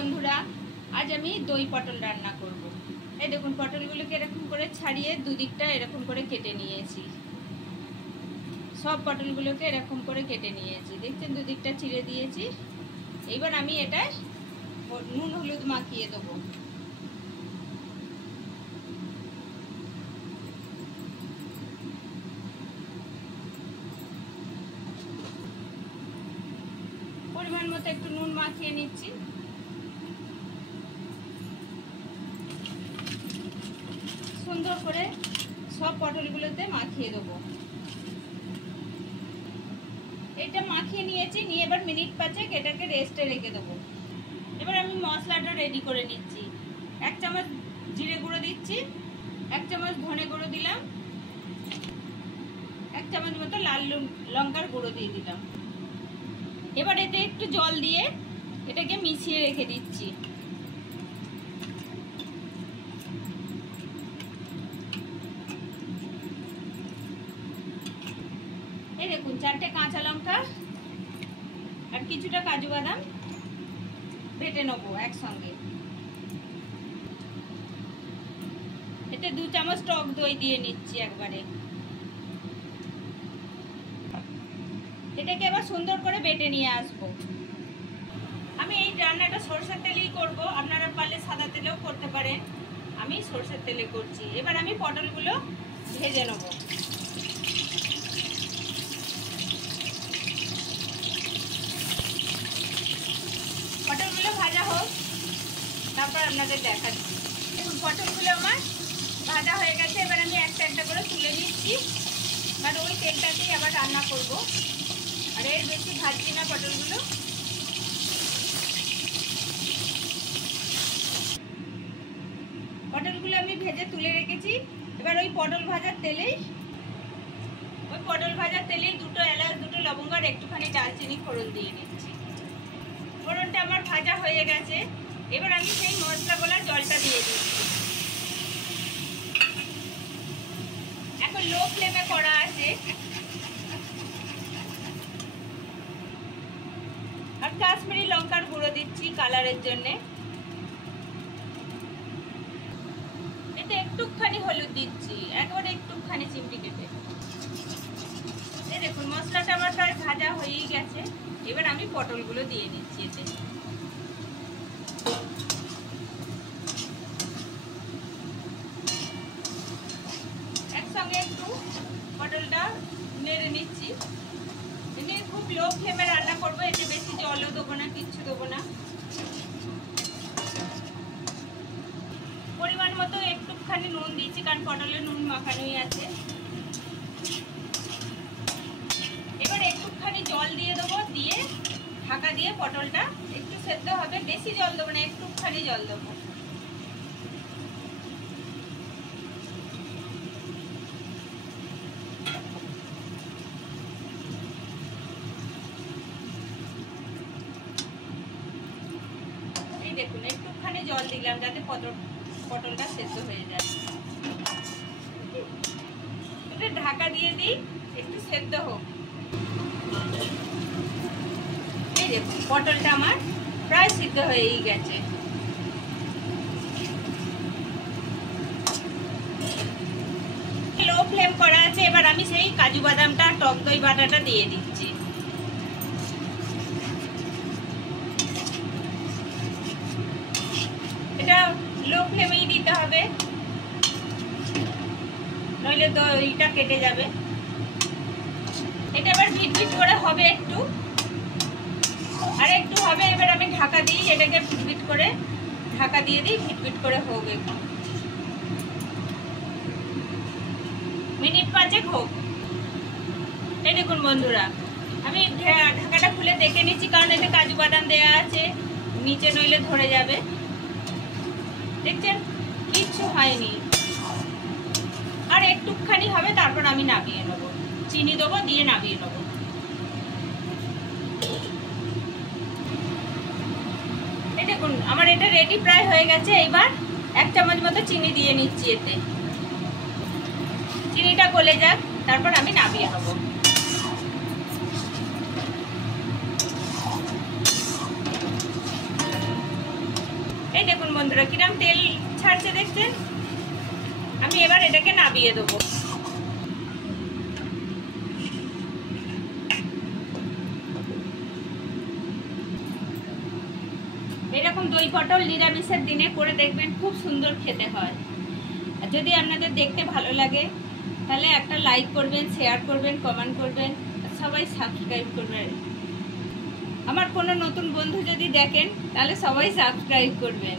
বন্ধুরা, আজ আমি দই পটল রান্না করব। এই দেখুন, পটলগুলোকে এরকম করে ছাড়িয়ে দুদিকটা এরকম করে কেটে নিয়েছি। সব পটলগুলোকে এরকম করে কেটে নিয়েছি, দেখছেন দুদিকটা চিড়ে দিয়েছি। এবার আমি এটা নুন হলুদ মাখিয়ে দেবো। পরিমাণ মতো একটু নুন মাখিয়ে নিচ্ছি। সুন্দর করে সব পটলগুলোতে মাখিয়ে দেবো। এটা মাখিয়ে নিয়েছি, নিয়ে এবার মিনিট 5 এটাকে রেস্টে রেখে দেবো। এবার আমি মশলাটা রেডি করে নিচ্ছি। 1 চামচ জিরে গুঁড়ো দিচ্ছি, 1 চামচ ধনে গুঁড়ো দিলাম, 1 চামচ মতো লাল লঙ্কার গুঁড়ো দিয়ে দিলাম। এবার এতে একটু জল দিয়ে এটাকে মিশিয়ে রেখে দিচ্ছি। এই দেখুন, 4টে কাঁচা লঙ্কা আর কিছুটা কাজু বাদাম বেটে নেবো একসঙ্গে। এতে 2 চামচ টক দই দিয়ে নিচ্ছি একবারে। এটাকে এবার সুন্দর করে বেটে নিয়ে আসবো। আমি এই রান্নাটা সরষের তেলেই করব, আপনারা পারলে সাদা তেলেও করতে পারেন। আমি সরষের তেলে করছি। এবার আমি পটলগুলো ভেজে নেব। পটলগুলো ভাজা হোক, তারপর আপনাদের দেখাচ্ছি। দেখুন, পটলগুলো আমার ভাজা হয়ে গেছে। এবার আমি একটা একটা করে তুলে নিচ্ছি, কারণ ওই তেলটাতেই আবার রান্না করব। আর এর বেশি ভাজছি না পটলগুলো। পটলগুলো আমি ভেজে তুলে রেখেছি। এবার ওই পটল ভাজার তেলেই 2টো এলাচ, 2টো লবঙ্গ আর একটুখানি দারচিনি ফোড়ন দিয়ে নিচ্ছি। ফোড়নটা আমার ভাজা হয়ে গেছে। এবার আমি সেই মশলাগুলো জলটা দিয়ে দিচ্ছি। এখন লো ফ্লেমে করা আছে। আর কাশ্মীরি লঙ্কার গুঁড়ো দিচ্ছি কালারের জন্যে। এতে একটুখানি হলুদ দিচ্ছি, একবারে একটুখানি চিমটি কেটে। এই দেখুন, মশলাটা আমার প্রায় ভাজা হয়েই গেছে। এবার আমি পটলগুলো দিয়ে দিচ্ছি এতে। একসঙ্গে একটু পটলটা নেড়ে নিচ্ছি। নিয়ে খুব লো ফ্লেমে রান্না করবো। এতে বেশি জলও দেবো না, কিচ্ছু দেবো না। পরিমাণ মতো একটুখানি নুন দিয়েছি, কারণ পটলে নুন মাখানোই আছে। এবার একটুখানি জল দিয়ে দেবো, দিয়ে ঢাকা দিয়ে পটলটা একটু সেদ্ধ হবে। বেশি জল দেবো না, একটুখানি জল দেবো। এই দেখুন, একটুখানি জল দিলাম যাতে পটলটা সেদ্ধ হয়ে যায়। এটা ঢাকা দিয়ে দিই, একটু সেদ্ধ হোক। এই দেখুন, পটলটা আমার প্রায় সিদ্ধ হয়েই গেছে। লো ফ্লেম করা আছে। এবার আমি সেই কাজু বাদামটা, টক দই বাটাটা দিয়ে দিচ্ছি। এটা লো ফ্লেমেই দিতে হবে, নইলে দইটা কেটে যাবে। এটা এবার ভিট করে হবে একটু, আর একটু হবে। এবার আমি ঢাকা দিই, এটাকে ভিট করে ঢাকা দিয়ে দিই, ভিট করে হোক একটু। মিনিট 5 হোক। এই দেখুন বন্ধুরা, আমি ঢাকাটা খুলে দেখে নিচ্ছি, কারণ এতে কাজু বাদাম দেওয়া আছে, নিচে নইলে ধরে যাবে। দেখছেন, কিচ্ছু হয়নি। আর একটুখানি হবে, তারপর আমি নামিয়ে নেবো। চিনি দেবো, দিয়ে নামিয়ে নেবো। এই দেখুন, আমার এটা রেডি প্রায় হয়ে গেছে। এবার 1 চামচ মতো চিনি দিয়ে নিচ্ছি এতে। চিনিটা গলে যাক, তারপর আমি নামিয়ে নেবো। বন্ধুরা, কিরম তেল ছাড়ছে দেখছেন। আমি এবার এটাকে নামিয়ে দেবো। এরকম দই পটল নিরামিষের দিনে করে দেখবেন, খুব সুন্দর খেতে হয়। আর যদি আপনাদের দেখতে ভালো লাগে তাহলে একটা লাইক করবেন, শেয়ার করবেন, কমেন্ট করবেন, সবাই সাবস্ক্রাইব করবেন। আমার কোনো নতুন বন্ধু যদি দেখেন তাহলে সবাই সাবস্ক্রাইব করবেন।